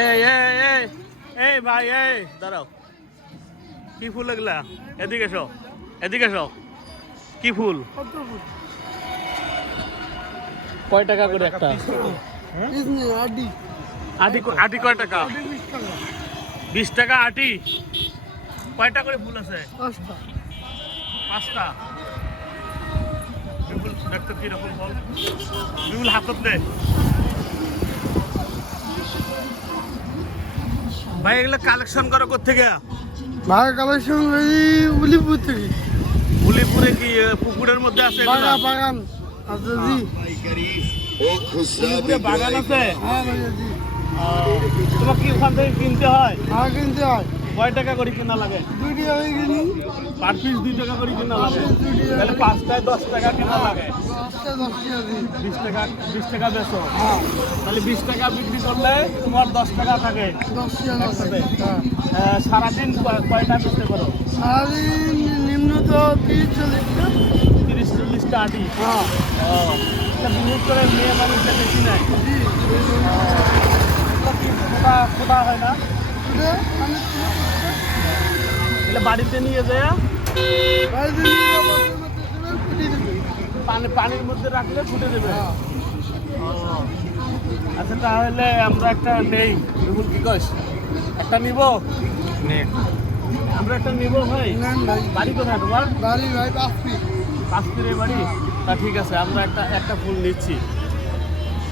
এই এই এই এই ভাই এই দাঁড়াও, কি ফুল এগুলা? এদিকে এসো, এদিকে এসো। কি ফুল? কয় টাকা করে একটা? আটি কয় টাকা? 20 টাকা আটি। কয়টা করে ফুল আছে? 5টা। বিপুল দেখতো কিরকম ফল। বিপুল হাতত দে ভাই। এগুলো কালেকশন করো কোথেকে? ভাই কালেকশন উলিপুর থেকে। উলিপুরে কি পুকুরের মধ্যে আছে? বাগান আছে জি। উলিপুরে বাগান আছে? হ্যাঁ ভাইয়া জি। তোমার কি ওখান থেকে কিনতে হয়? হ্যাঁ কিনতে হয়। কয় টাকা করে কিনা লাগে? 2 টাকা করে কিনি। পার পিস 2 টাকা করে কিনা লাগে। তাহলে 5টায় 10 টাকা কিনা লাগে। 10 টাকা জি। 20 টাকা বেচো। তাহলে 20 টাকা বিক্রি করলে তোমার 10 টাকা থাকে 10 টাকা একসাথে। হ্যাঁ। সারাদিন কয়টা বিক্রি করো? সারাদিন নিম্ন তো 30-40টা। 30-40টা আটি। হ্যাঁ বিশেষ করে মেয়ে মানুষটা বেশি নাই। জি। কোথা হয় না? আমি এগুলো বাড়িতে নিয়ে যায় বাড়িতে নিয়ে যাবো, ফুটিয়ে দেবে। পানির মধ্যে রাখলে ফুটে দেবে। হ্যাঁ। আচ্ছা তাহলে আমরা একটা নেই। বিপুল কি কস? একটা নিব? আমরা একটা নিব ভাই। নেন ভাই। বাড়ি কোথায় তোমার? বাড়ি ভাই 5 ফিট। 5 ফিটের বাড়ি? তা ঠিক আছে, আমরা একটা ফুল নিচ্ছি।